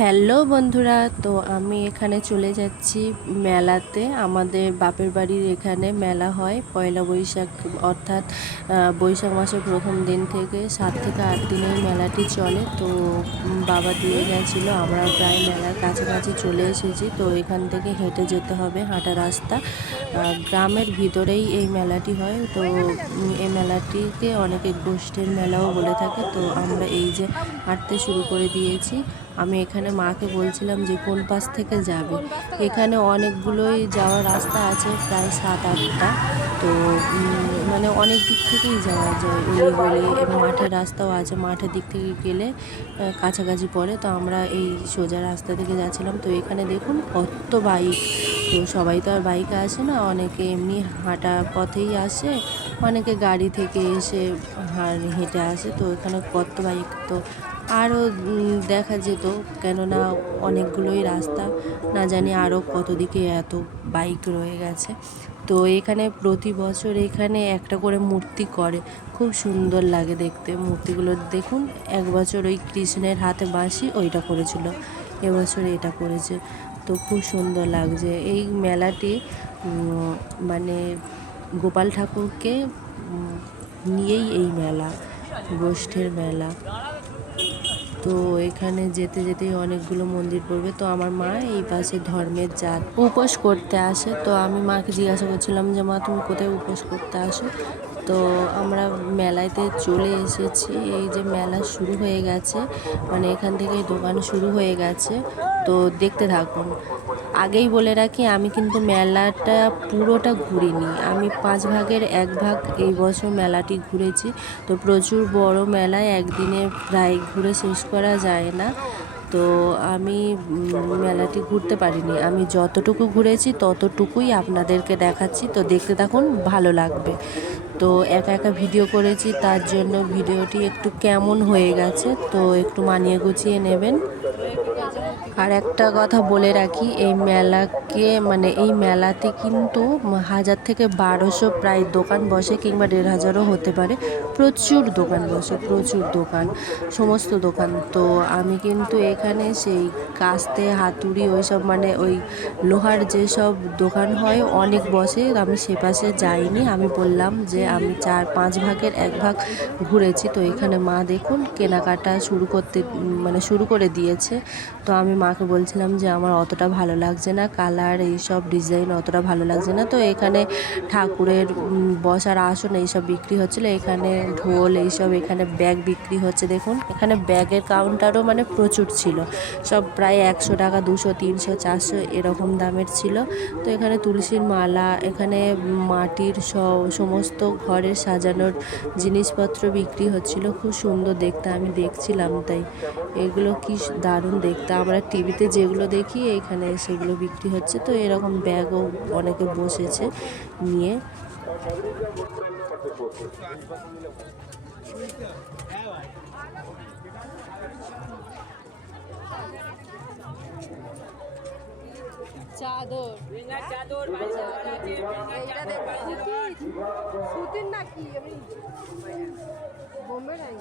Hello বন্ধুরা, তো আমি এখানে চলে যাচ্ছি মেলাতে। আমাদের বাপের বাড়ির এখানে মেলা হয় পয়লা বৈশাখ, অর্থাৎ বৈশাখ মাসের প্রথম দিন থেকে 7 থেকে 8 দিন এই মেলাটি চলে। তো বাবা দিয়ে গেছিলো, আমরা প্রায় মেলার কাছাকাছি চলে এসেছি। তো এখান থেকে হেঁটে যেতে হবে, হাঁটা রাস্তা। গ্রামের ভিতরেই এই মেলাটি হয়। তো এই মেলাটিকে অনেকে গোষ্ঠীর মেলাও বলে থাকে। তো আমরা এই যে হাঁটতে শুরু করে দিয়েছি। আমি এখানে মাকে বলছিলাম যে কোন পাশ থেকে যাবে। এখানে অনেকগুলোই যাওয়ার রাস্তা আছে, প্রায় 7-8টা। তো মানে অনেক দিক থেকেই যাওয়া যায়, অলি গলি মাঠের রাস্তাও আছে। মাঠের দিক থেকে গেলে কাছাকাছি পড়ে। তো আমরা এই সোজা রাস্তা থেকে যাচ্ছিলাম। তো এখানে দেখুন কত বাইক। তো সবাই তো আর বাইকে আসে না, অনেকে এমনি হাঁটা পথেই আসে, অনেকে গাড়ি থেকে এসে হেঁটে আসে। তো এখানে কত বাইক, তো আরও দেখা যেত, কেননা অনেকগুলোই রাস্তা, না জানি আরও কত দিকে এত বাইক রয়ে গেছে। তো এখানে প্রতি বছর এখানে একটা করে মূর্তি করে, খুব সুন্দর লাগে দেখতে মূর্তিগুলো। দেখুন, এক বছর ওই কৃষ্ণের হাতে বাঁশি ওইটা করেছিল, এবছর এটা করেছে। তো খুব সুন্দর লাগছে এই মেলাটি। মানে গোপাল ঠাকুরকে নিয়েই এই মেলা, গোষ্ঠীর মেলা। তো এখানে যেতে যেতেই অনেকগুলো মন্দির পড়বে। তো আমার মা এই পাশে ধর্মের জাত উপোস করতে আসে। তো আমি মাকে জিজ্ঞাসা করছিলাম যে মা, তুমি কোথায় উপোস করতে আসো? তো আমরা মেলাতে চলে এসেছি। এই যে মেলা শুরু হয়ে গেছে, মানে এখান থেকে দোকান শুরু হয়ে গেছে। তো দেখতে থাকুন। আগেই বলে রাখি, আমি কিন্তু মেলাটা পুরোটা ঘুরিনি, আমি 5 ভাগের 1 ভাগ এই বছর মেলাটি ঘুরেছি। তো প্রচুর বড় মেলায় একদিনে প্রায় ঘুরে শেষ করা যায় না। তো আমি মেলাটি ঘুরতে পারিনি, আমি যতটুকু ঘুরেছি ততটুকুই আপনাদেরকে দেখাচ্ছি। তো দেখতে থাকুন, ভালো লাগবে। তো একা একা ভিডিও করেছি, তার জন্য ভিডিওটি একটু কেমন হয়ে গেছে, তো একটু মানিয়ে গুছিয়ে নেবেন। আর একটা কথা বলে রাখি, এই মেলাকে মানে এই মেলাতে কিন্তু 1000 থেকে 1200 প্রায় দোকান বসে, কিংবা 1500ও হতে পারে। প্রচুর দোকান বসে, প্রচুর দোকান, সমস্ত দোকান। তো আমি কিন্তু এখানে সেই কাস্তে, হাতুড়ি, ওইসব মানে ওই লোহার যেসব দোকান হয় অনেক বসে, আমি সে পাশে যাইনি। আমি বললাম যে আমি 4-5 ভাগের 1 ভাগ ঘুরেছি। তো এখানে মা দেখুন কেনাকাটা শুরু করে দিয়েছে। তো আমি মাকে বলছিলাম যে আমার অতটা ভালো লাগছে না, কালার এইসব ডিজাইন অতটা ভালো লাগছে না। তো এখানে ঠাকুরের বসার আসন এইসব বিক্রি হচ্ছিলো, এখানে ঢোল এইসব, এখানে ব্যাগ বিক্রি হচ্ছে। দেখুন এখানে ব্যাগের কাউন্টারও মানে প্রচুর ছিল, সব প্রায় 100 টাকা, 200, 300, 400 এরকম দামের ছিল। তো এখানে তুলসীর মালা, এখানে মাটির সমস্ত ঘরের সাজানোর জিনিসপত্র বিক্রি হচ্ছিল, খুব সুন্দর দেখতে, আমি দেখছিলাম। তাই এগুলো কি দারুণ দেখতে, আমরা টিভিতে যেগুলো দেখি এখানে সেগুলো বিক্রি হচ্ছে। তো এরকম ব্যাগও অনেকে বসেছে নিয়ে। চাদর এইটা দেখো, সুতির নাকি আমি বোম্বে নাই।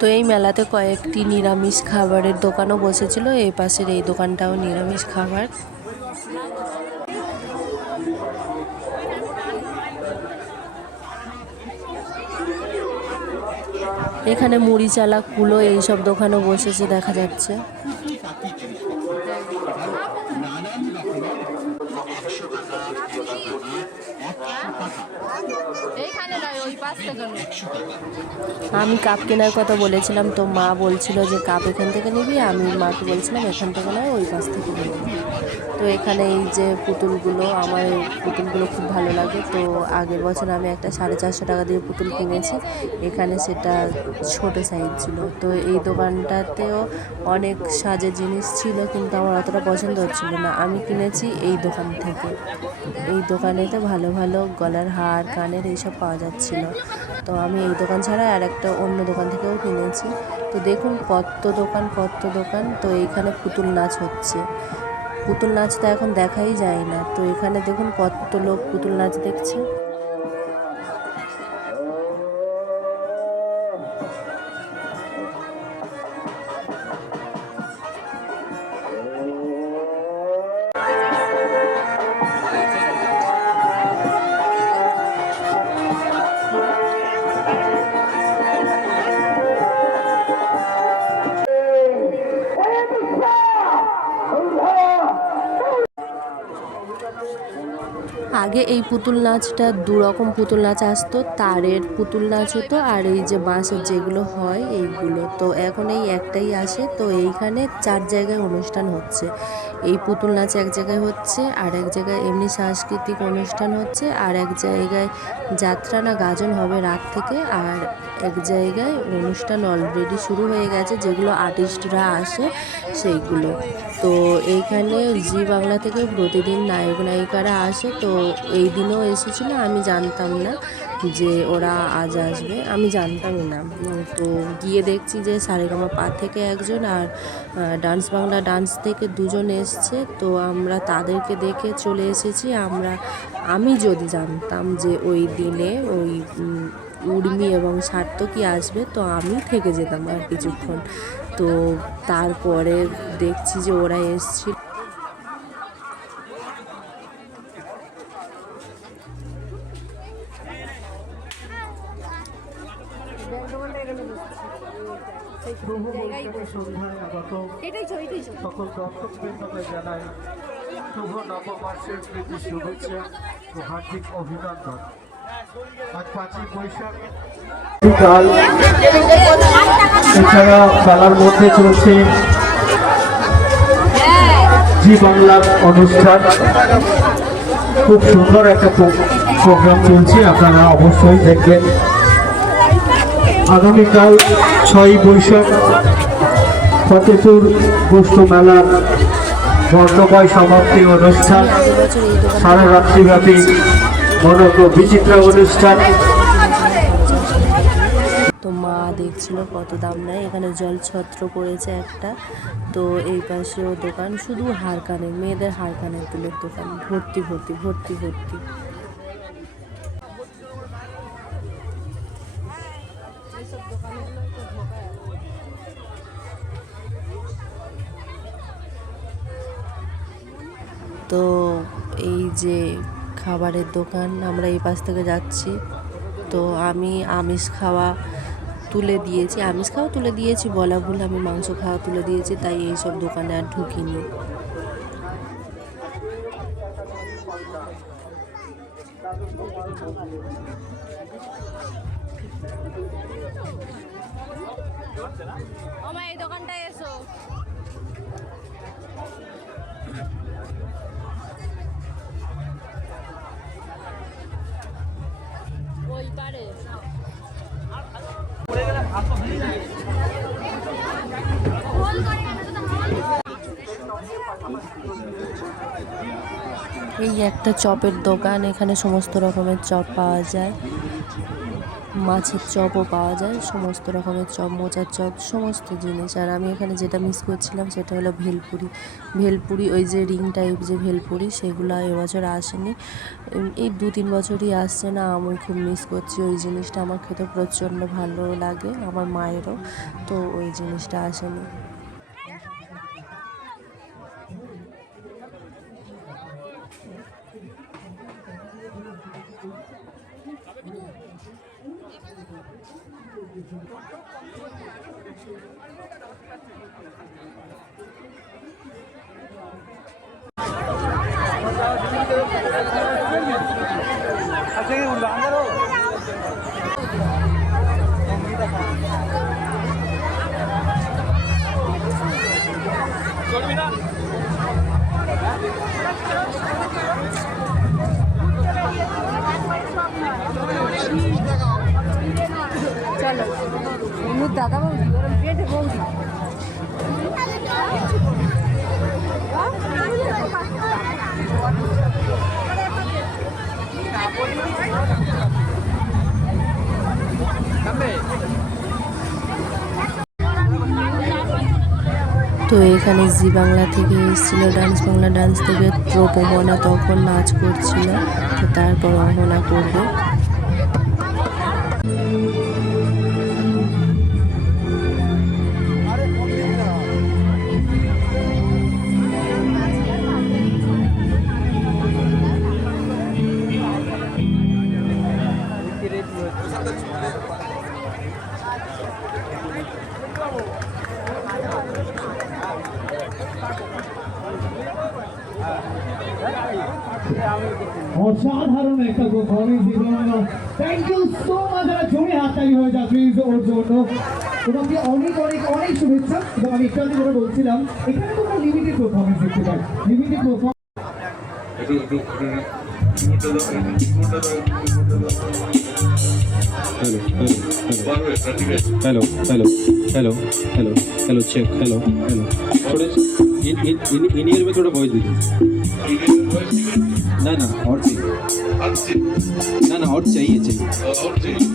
তো এই মেলাতে কয়েকটি নিরামিষ খাবারের দোকানও বসেছিল, এই পাশের এই দোকানটাও নিরামিষ খাবার। এখানে মুড়ি, চালা, কুলো এইসব দোকানও বসেছে দেখা যাচ্ছে। আমি কাপ কেনার কথা বলেছিলাম, তো মা বলছিল যে কাপ এখান থেকে নিবি, আমি মাকে বলছিলাম এখান থেকে নয় ওই পাশ থেকে নিবি। তো এখানে এই যে পুতুলগুলো, আমার পুতুলগুলো খুব ভালো লাগে। তো আগের বছর আমি একটা 450 টাকা দিয়ে পুতুল কিনেছি, এখানে সেটা ছোট সাইজ ছিল। তো এই দোকানটাতেও অনেক সাজের জিনিস ছিল, কিন্তু আমার অতটা পছন্দ হচ্ছিল না, আমি কিনেছি এই দোকান থেকে। এই দোকানেতে ভালো ভালো গলার হার, কানের এইসব পাওয়া যাচ্ছিলো। তো আমি এই দোকান ছাড়া আর একটা অন্য দোকান থেকেও কিনেছি। তো দেখুন কত দোকান কত দোকান। তো এইখানে পুতুল নাচ হচ্ছে। পুতুল নাচ তো এখন দেখাই যায় না। তো এখানে দেখুন কত লোক পুতুল নাচ দেখছে। আগে এই পুতুল নাচটা দু রকম পুতুল নাচ আসতো, তারের পুতুল নাচ হতো আর এই যে বাঁশের যেগুলো হয় এইগুলো। তো এখন এই একটাই আসে। তো এইখানে 4 জায়গায় অনুষ্ঠান হচ্ছে। এই পুতুল নাচ এক জায়গায় হচ্ছে, আর এক জায়গায় এমনি সাংস্কৃতিক অনুষ্ঠান হচ্ছে, আর এক জায়গায় যাত্রা না গাজন হবে রাত থেকে, আর এক জায়গায় অনুষ্ঠান অলরেডি শুরু হয়ে গেছে, যেগুলো আর্টিস্টরা আসে সেইগুলো। তো এইখানে জি বাংলা থেকে প্রতিদিন নায়ক নায়িকারা আসে। তো এই দিনও এসেছিলো, আমি জানতাম না যে ওরা আজ আসবে, আমি জানতামই না। তো গিয়ে দেখছি যে সারেগামাপা থেকে একজন আর ডান্স বাংলা ডান্স থেকে দুজন এসছে। তো আমরা তাদেরকে দেখে চলে এসেছি। আমি যদি জানতাম যে ওই দিনে ওই উর্মি এবং সার্থকী আসবে, তো আমি থেকে যেতাম আর কিছুক্ষণ। তো তারপরে দেখছি যে ওরা এসছিল। প্রভু বৈশাখের সন্ধ্যায় আগত সকল দর্শকবৃন্দকে জানাই শুভ নববর্ষের প্রীতি শুভেচ্ছা ও হার্দিক অভিনন্দন। আজ 5ই বৈশাখ বিকাল, এছাড়া খেলার মধ্যে চলছে জি বাংলার অনুষ্ঠান। খুব সুন্দর একটা প্রোগ্রাম চলছে, আপনারা অবশ্যই দেখবেন। আগামীকাল 6ই বৈশাখ ফতেপুর গোষ্ঠ মেলার বর্ণময় সমাপ্তি অনুষ্ঠান, সারা রাত্রিব্যাপী মনোজ্ঞ বিচিত্র অনুষ্ঠান। তো মা দেখছিল কত দাম নেয়। এখানে জল ছত্র করেছে একটা। তো এই পাশেও দোকান, শুধু হার কানের, মেয়েদের হার কানের দুলের দোকান, ভর্তি ভর্তি ভর্তি ভর্তি। তো এই যে খাবারের দোকান, আমরা এই পাশ থেকে যাচ্ছি। তো আমি আমিষ খাওয়া তুলে দিয়েছি বলা ভুল, আমি মাংস খাওয়া তুলে দিয়েছি, তাই এইসব দোকানে আর ঢুকিনি। এই দোকানটায় এসো। ওই পারে এই একটা চপের দোকান, এখানে সমস্ত রকমের চপ পাওয়া যায়, মাছের চপও পাওয়া যায়, সমস্ত রকমের চপ, মোচার চপ, সমস্ত জিনিস। আর আমি এখানে যেটা মিস করছিলাম সেটা হলো ভেলপুরি, ওই যে রিং টাইপ যে ভেলপুরি, সেগুলো এবছর আসেনি। এই 2-3 বছরই আসছে না। আমি খুব মিস করছি ওই জিনিসটা, আমার খেতে প্রচণ্ড ভালো লাগে, আমার মায়েরও। তো ওই জিনিসটা আসেনি। চলো দাদা বৌদি ওরম পেটে বৌদি তো এখানে জি বাংলা থেকে এসেছিলো, ডান্স বাংলা ডান্স থেকে প্রপমনা তখন নাচ করছিল, তো তারপর অহনা করবে। অসাধারণ একটা পারফরমেন্স এবং থ্যাংক ইউ সো মাচ। জোরে হাততালি হয়ে যাক প্লিজ ওর জন্য। তোমাকে অনেক অনেক অনেক শুভেচ্ছা। এবং আমি একটু আগে করে বলছিলাম এখানে তোমরা লিমিটেড পারফরমেন্স দেখতে পাই, limited performance. Hello hello hello hello hello check hello hello थोड़े इन ईयर में थोड़ा वॉइस दीजिए। ना ना और चाहिए, ना और चाहिए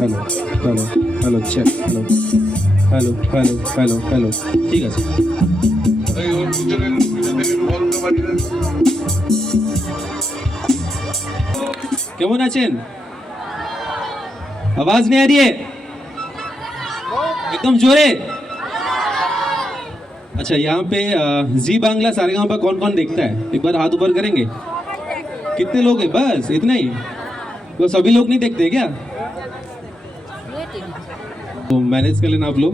hello hello hello check hello hello hello hello hello ठीक है কেমন আছেন? आवाज नहीं आ रही है एकदम जोरे। अच्छा यहाँ पे जी बांग्ला सारेगामा कौन कौन देखता है? एक बार हाथ ऊपर करेंगे। कितने लोग हैं? बस इतना ही? तो सभी लोग नहीं देखते क्या? तो मैनेज कर लेना आप लोग,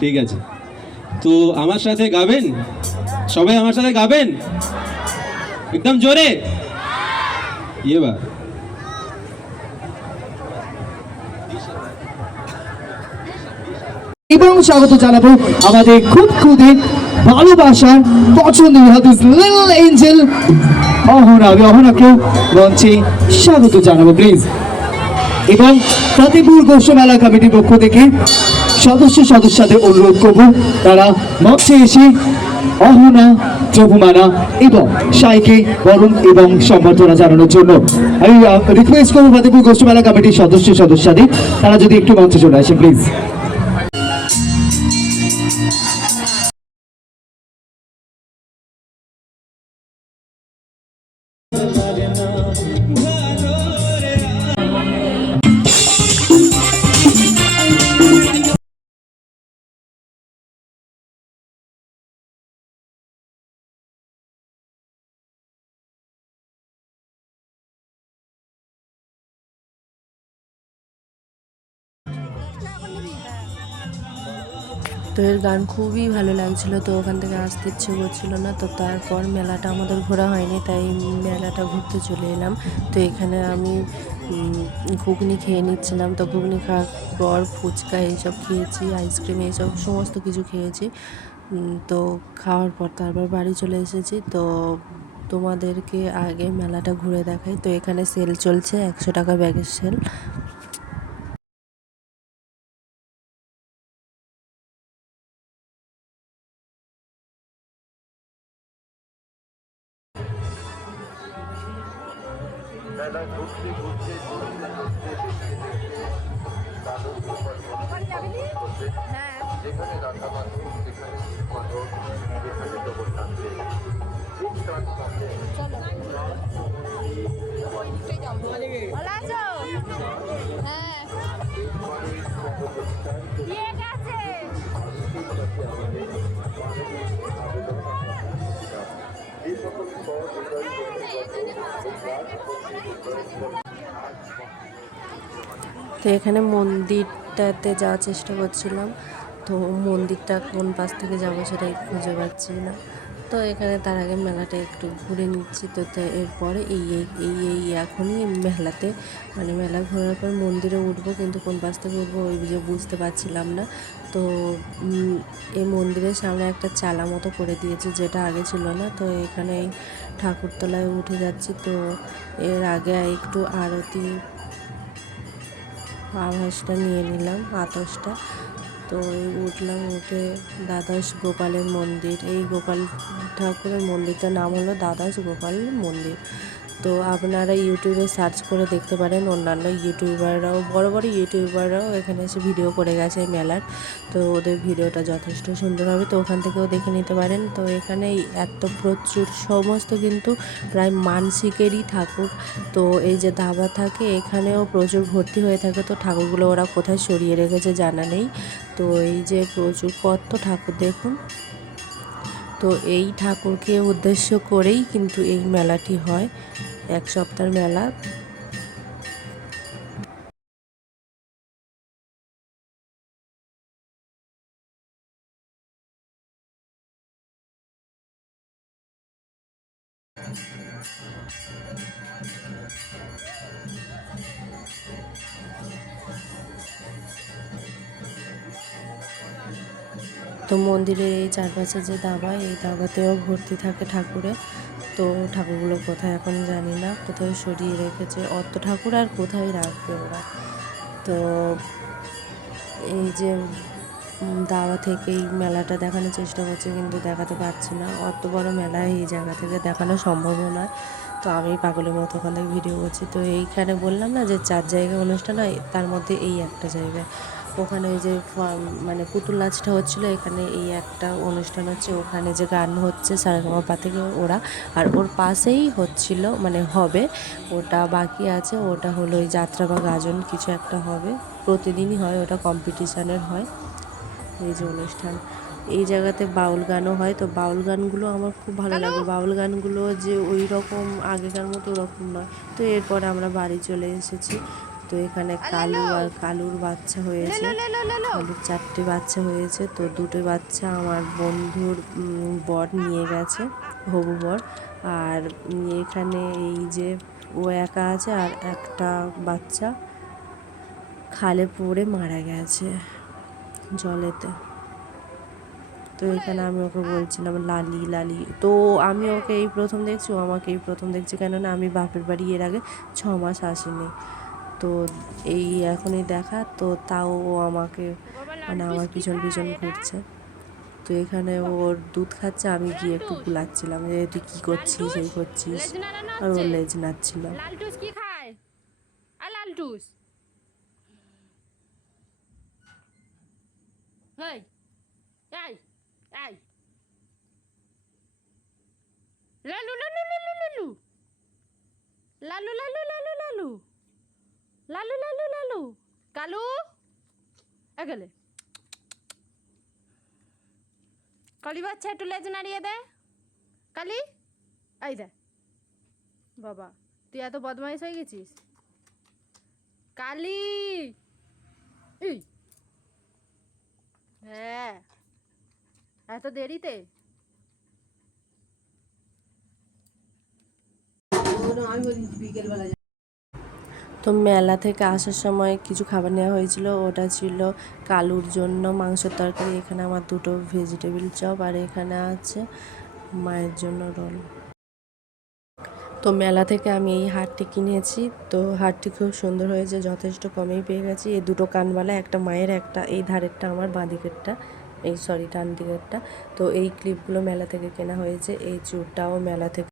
ঠিক আছে। তো আমার সাথে গাবেন সবাই, আমার সাথে গাবেন একদম জোরে। ये बात এবং স্বাগত জানাবো আমাদের খুব খুদে ভালোবাসার পছন্দের হাদিস লিটল এঞ্জেল অহনা। আমি অহনাকে মঞ্চে স্বাগত জানাবো প্লিজ। এবং ফতেপুর গোষ্ঠ মেলা কমিটির পক্ষ থেকে সদস্যদের অনুরোধ করব তারা মঞ্চে এসে অহনা, প্রভুমানা এবং সাইকে বরণ এবং সম্বর্ধনা জানানোর জন্য আমি রিকোয়েস্ট করবো ফতেপুর গোষ্ঠ মেলা কমিটির সদস্যদের তারা যদি একটু মঞ্চে চলে আসে প্লিজ। তো এর গান খুবই ভালো লাগছিল, তো ওখান থেকে আসতে ইচ্ছে করছিল না। তো তারপর মেলাটা আমাদের ঘোরা হয়নি, তাই মেলাটা ঘুরতে চলে এলাম। তো এখানে আমি ঘুগনি খেয়ে নিচ্ছিলাম। তো ঘুগনি খাওয়ার পর ফুচকা এইসব খেয়েছি, আইসক্রিম এইসব সমস্ত কিছু খেয়েছি। তো খাওয়ার পর তারপর বাড়ি চলে এসেছি। তো তোমাদেরকে আগে মেলাটা ঘুরে দেখাই। তো এখানে সেল চলছে, 100 টাকা ব্যাগের সেল। তো এখানে মন্দিরটাতে যাওয়ার চেষ্টা করছিলাম, তো মন্দিরটা কোন পাশ থেকে যাবো সেটাই খুঁজে পাচ্ছি না। তো এখানে তার আগে মেলাটা একটু ঘুরে নিচ্ছি। তো এরপরে এই এখনই মেলাতে মানে মেলা ঘোরার পর মন্দিরে উঠবো, কিন্তু কোন পাশ থেকে উঠবো ওই যে বুঝতে পারছিলাম না। তো এই মন্দিরের সামনে একটা চালা মতো করে দিয়েছে, যেটা আগে ছিল না। তো এখানে এই ঠাকুরতলায় উঠে যাচ্ছি। তো এর আগে একটু আরতি আভাসটা নিয়ে নিলাম, আতসটা। তো উঠলাম, উঠে দ্বাদশ গোপালের মন্দির, এই গোপাল ঠাকুরের মন্দিরটার নাম হলো দ্বাদশ গোপাল মন্দির। তো আপনারা ইউটিউবে সার্চ করে দেখতে পারেন, অন্যান্য ইউটিউবাররাও বড় বড় ইউটিউবাররাও এখানে এসে ভিডিও করে গেছে এই মেলার। তো ওদের ভিডিওটা যথেষ্ট সুন্দর হবে, তো ওখান থেকেও দেখে নিতে পারেন। তো এখানে এত প্রচুর সমস্ত কিন্তু প্রায় মানসিকেরই ঠাকুর। তো এই যে দাবা থাকে এখানেও প্রচুর ভর্তি হয়ে থাকে, তো ঠাকুরগুলো ওরা কোথায় সরিয়ে রেখেছে জানা নেই। তো এই যে প্রচুর কত ঠাকুর দেখুন। তো এই ঠাকুরকে উদ্দেশ্য করেই কিন্তু এই মেলাটি হয়, এক সপ্তাহের মেলা। তো মন্দিরের এই চারপাশে যে দাবা, এই দাবাতেও ভর্তি থাকে ঠাকুরে। তো ঠাকুরগুলো কোথায় এখন জানি না, কোথায় সরিয়ে রেখেছে, অত ঠাকুর আর কোথায় রাখবে ওরা। তো এই যে দাওয়া থেকেই মেলাটা দেখানোর চেষ্টা করছে, কিন্তু দেখাতে পারছি না, অত বড় মেলা এই জায়গা থেকে দেখানো সম্ভব নয়। তো আমি পাগলের মতো ওখান থেকে ভিডিও করছি। তো এইখানে বললাম না যে 4 জায়গায় অনুষ্ঠান হয়, তার মধ্যে এই একটা জায়গায় ওখানে ওই যে মানে পুতুল নাচটা হচ্ছিলো, এখানে এই একটা অনুষ্ঠান হচ্ছে, ওখানে যে গান হচ্ছে সারেগামাপা থেকে ওরা, আর ওর পাশেই হচ্ছিল মানে হবে, ওটা বাকি আছে, ওটা হলো ওই যাত্রা বা গাজন কিছু একটা হবে, প্রতিদিনই হয় ওটা, কম্পিটিশানের হয় এই যে অনুষ্ঠান। এই জায়গাতে বাউল গানও হয়, তো বাউল গানগুলো আমার খুব ভালো লাগে। বাউল গানগুলো যে ওই রকম আগেকার মতো ওরকম নয়। তো এরপরে আমরা বাড়ি চলে এসেছি। তো এখানে কালু আর কালুর বাচ্চা হয়েছে, কালুর 4টে বাচ্চা হয়েছে। তো 2টো বাচ্চা আমার বন্ধুর বর নিয়ে গেছে, হবু বর। আর এখানে এই যে ও একা আছে, আর একটা বাচ্চা খালে পড়ে মারা গেছে জলেতে। তো এখানে আমি ওকে বলছিলাম লালি লালি, তো আমি ওকে এই প্রথম দেখছি, ও আমাকে এই প্রথম দেখছে, কেননা আমি বাপের বাড়ি এর আগে 6 মাস আসিনি। তো এই এখনই দেখা, তো তাও ও আমাকে মানে আমার পিছন পিছন ঘুরছে। তো এখানে ওর দুধ খাচ্ছে, আমি গিয়ে একটু গুলাচ্ছিলাম যে তুই কী করছিস, এই করছিস, আর ওর লেজ নাচ্ছিল। লালটুস কি খায়? আর লালটুস এই এই এই লালু লালু লালু লালু লালু লালু লালু লালু লালু লালু লালু কালু গেলে কালি বাচ্চা একটু লেজ নাড়িয়ে দে কালি, এই দে বাবা, তুই এত বদমাইশ হয়ে গেছিস কালি। এই হ্যাঁ, এত দেরিতে তো মেলা থেকে আসার সময় কিছু খাবার নেওয়া হয়েছিল, ওটা ছিল কালুর জন্য মাংসের তরকারি, এখানে আমার 2টো ভেজিটেবিল চপ, আর এখানে আছে মায়ের জন্য রোল। তো মেলা থেকে আমি এই হারটি কিনেছি, তো হারটি খুব সুন্দর হয়েছে, যথেষ্ট কমেই পেয়ে গেছি। এই 2টো কানবালা, একটা মায়ের, একটা এই ধারেরটা আমার, বাঁ দিকেরটা এই ডান দিকেরটা। তো এই ক্লিপগুলো মেলা থেকে কেনা হয়েছে, এই চুড়টাও মেলা থেকে।